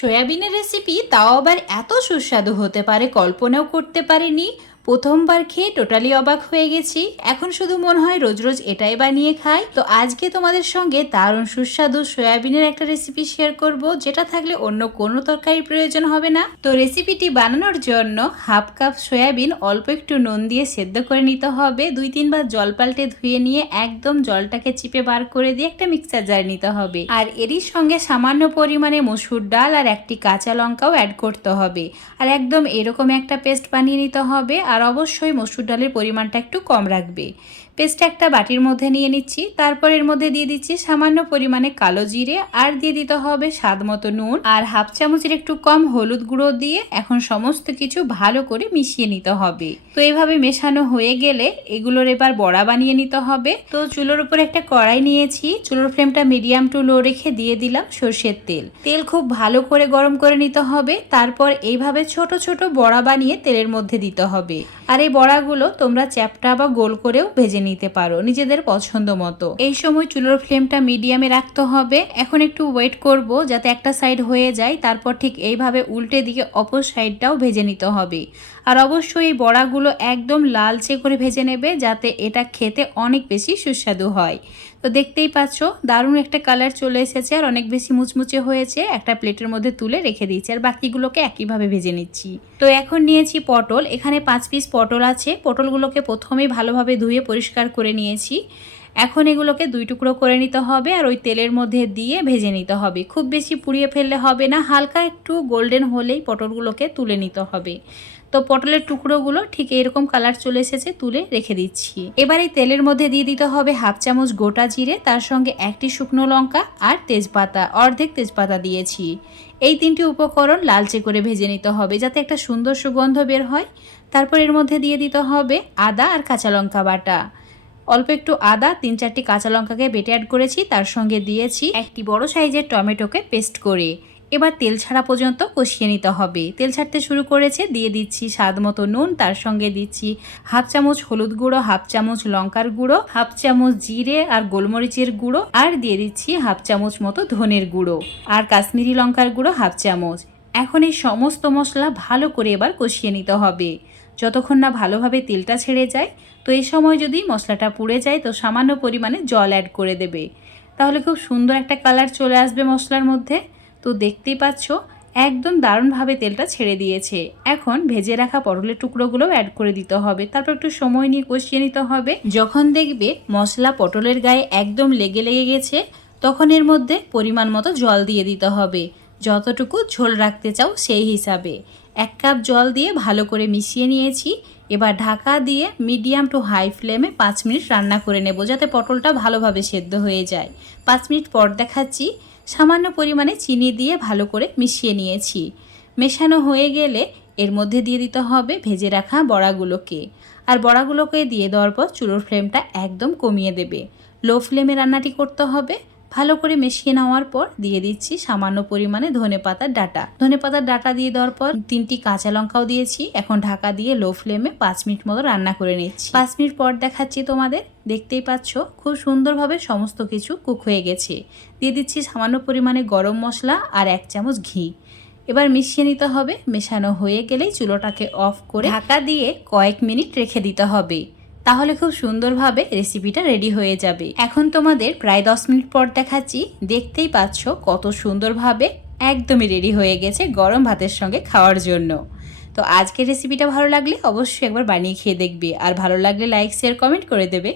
সয়াবিনের রেসিপি তাও আবার এত সুস্বাদু হতে পারে কল্পনাও করতে পারিনি। প্রথমবার খেয়ে টোটালি অবাক হয়ে গেছি। এখন শুধু মনে হয় রোজ রোজ এটাই বানিয়ে খাই। তো আজকে তোমাদের সঙ্গে দারুণ সুস্বাদু সয়াবিনের একটা রেসিপি শেয়ার করব, যেটা থাকলে অন্য কোনো তরকারির প্রয়োজন হবে না। তো রেসিপিটি বানানোর জন্য হাফ কাপ সয়াবিন অল্প একটু নুন দিয়ে সেদ্ধ করে নিতে হবে। দুই তিনবার জল পাল্টে ধুয়ে নিয়ে একদম জলটাকে চিপে বার করে দিয়ে একটা মিক্সার জার নিতে হবে। আর এরই সঙ্গে সামান্য পরিমাণে মসুর ডাল আর একটি কাঁচা লঙ্কাও অ্যাড করতে হবে। আর একদম এরকম একটা পেস্ট বানিয়ে নিতে হবে। আর অবশ্যই মসুর ডালের পরিমাণটা একটু কম রাখবে। পেস্টটা একটা বাটির মধ্যে নিয়ে নিচ্ছি। তারপর এর মধ্যে দিয়ে দিচ্ছি সামান্য পরিমাণে কালো জিরে আর দিয়ে দিতে হবে স্বাদ মতো নুন আর হাফ চামচের একটু কম হলুদ গুঁড়ো দিয়ে এখন সমস্ত কিছু ভালো করে মিশিয়ে নিতে হবে। তো এইভাবে মেশানো হয়ে গেলে এগুলোর এবার বড়া বানিয়ে নিতে হবে। তো চুলোর উপর একটা কড়াই নিয়েছি। চুলোর ফ্লেমটা মিডিয়াম টু লো রেখে দিয়ে দিলাম সর্ষের তেল। তেল খুব ভালো করে গরম করে নিতে হবে। তারপর এইভাবে ছোট ছোট বড়া বানিয়ে তেলের মধ্যে দিতে হবে। আর এই বড়াগুলো তোমরা চ্যাপটা বা গোল করেও ভেজে নিতে পারো, নিজেদের পছন্দ মতো। এই সময় চুলোর ফ্লেমটা মিডিয়ামে রাখতে হবে। এখন একটু ওয়েট করব যাতে একটা সাইড হয়ে যায়, তারপর ঠিক এইভাবে উল্টে দিকে অপর সাইডটাও ভেজে নিতে হবে। আর অবশ্যই এই বড়াগুলো একদম লালচে করে ভেজে নেবে যাতে এটা খেতে অনেক বেশি সুস্বাদু হয়। তো দেখতেই পাচ্ছ, দারুণ একটা কালার চলে এসেছে আর অনেক বেশি মুচমুচে হয়েছে। একটা প্লেটের মধ্যে তুলে রেখে দিয়েছি আর বাকিগুলোকে একইভাবে ভেজে নিচ্ছি। তো এখন নিয়েছি পটল। এখানে পাঁচ পিস পটল আছে। পটলগুলোকে প্রথমেই ভালোভাবে ধুয়ে পরিষ্কার করে নিয়েছি। এখন এগুলোকে দুই টুকরো করে নিতে হবে আর ওই তেলের মধ্যে দিয়ে ভেজে নিতে হবে। খুব বেশি পুড়িয়ে ফেললে হবে না, হালকা একটু গোল্ডেন হলেই পটলগুলোকে তুলে নিতে হবে। তো পটলের টুকরোগুলো ঠিক এরকম কালার চলে এসেছে, তুলে রেখে দিচ্ছি। এবার এই তেলের মধ্যে দিয়ে দিতে হবে হাফ চামচ গোটা জিরে, তার সঙ্গে একটি শুকনো লঙ্কা আর তেজপাতা, অর্ধেক তেজপাতা দিয়েছি। এই তিনটি উপকরণ লালচে করে ভেজে নিতে হবে যাতে একটা সুন্দর সুগন্ধ বের হয়। তারপর এর মধ্যে দিয়ে দিতে হবে আদা আর কাঁচা লঙ্কা বাটা। অল্প একটু আদা, তিন চারটি কাঁচা লঙ্কাকে বেটে অ্যাড করেছি, তার সঙ্গে দিয়েছি একটি বড় সাইজের টমেটোকে পেস্ট করে। এবার তেল ছাড়া পর্যন্ত কষিয়ে নিতে হবে। তেল ছাড়তে শুরু করেছে, দিয়ে দিচ্ছি স্বাদ মতো নুন, তার সঙ্গে দিচ্ছি হাফ চামচ হলুদ গুঁড়ো, হাফ চামচ লঙ্কার গুঁড়ো, হাফ চামচ জিরে আর গোলমরিচের গুঁড়ো, আর দিয়ে দিচ্ছি হাফ চামচ মতো ধনের গুঁড়ো আর কাশ্মীরি লঙ্কার গুঁড়ো হাফ চামচ। এখন এই সমস্ত মশলা ভালো করে এবার কষিয়ে নিতে হবে। যতক্ষণ না ভালোভাবে তেলটা ছেড়ে যায়, তো এই সময় যদি মশলাটা পুড়ে যায়, তো সামান্য পরিমাণে জল অ্যাড করে দেবে। তাহলে খুব সুন্দর একটা কালার চলে আসবে মশলার মধ্যে। তো দেখতেই পাচ্ছ, একদম দারুণভাবে তেলটা ছেড়ে দিয়েছে। এখন ভেজে রাখা পটলের টুকরোগুলোও অ্যাড করে দিতে হবে। তারপর একটু সময় নিয়ে কষিয়ে নিতে হবে। যখন দেখবে মশলা পটলের গায়ে একদম লেগে লেগে গেছে, তখন এর মধ্যে পরিমাণ মতো জল দিয়ে দিতে হবে। যতটুকু ঝোল রাখতে চাও সেই হিসাবে। এক কাপ জল দিয়ে ভালো করে মিশিয়ে নিয়েছি। এবার ঢাকা দিয়ে মিডিয়াম টু হাই ফ্লেমে পাঁচ মিনিট রান্না করে নেব যাতে পটলটা ভালোভাবে সেদ্ধ হয়ে যায়। পাঁচ মিনিট পর দেখাচ্ছি, সামান্য পরিমাণে চিনি দিয়ে ভালো করে মিশিয়ে নিয়েছি। মেশানো হয়ে গেলে এর মধ্যে দিয়ে দিতে হবে ভেজে রাখা বড়াগুলোকে। আর বড়াগুলোকে দিয়ে দেওয়ার পর চুলোর ফ্লেমটা একদম কমিয়ে দেবে। লো ফ্লেমে রান্নাটি করতে হবে। ভালো করে মিশিয়ে নেওয়ার পর দিয়ে দিচ্ছি সামান্য পরিমাণে ধনে পাতার ডাটা। ধনে পাতার ডাটা দিয়ে দেওয়ার পর তিনটি কাঁচা লঙ্কাও দিয়েছি। এখন ঢাকা দিয়ে লো ফ্লেমে পাঁচ মিনিট মতো রান্না করে নিচ্ছি। পাঁচ মিনিট পর দেখাচ্ছি তোমাদের। দেখতেই পাচ্ছ, খুব সুন্দরভাবে সমস্ত কিছু কুক হয়ে গেছে। দিয়ে দিচ্ছি সামান্য পরিমাণে গরম মশলা আর এক চামচ ঘি। এবার মিশিয়ে নিতে হবে। মেশানো হয়ে গেলেই চুলোটাকে অফ করে ঢাকা দিয়ে কয়েক মিনিট রেখে দিতে হবে। তাহলে খুব সুন্দরভাবে রেসিপিটা রেডি হয়ে যাবে। এখন তোমাদের প্রায় দশ মিনিট পর দেখাচ্ছি। দেখতেই পাচ্ছ কত সুন্দরভাবে একদমই রেডি হয়ে গেছে গরম ভাতের সঙ্গে খাওয়ার জন্য। তো আজকের রেসিপিটা ভালো লাগলে অবশ্যই একবার বানিয়ে খেয়ে দেখবে। আর ভালো লাগলে লাইক শেয়ার কমেন্ট করে দেবে।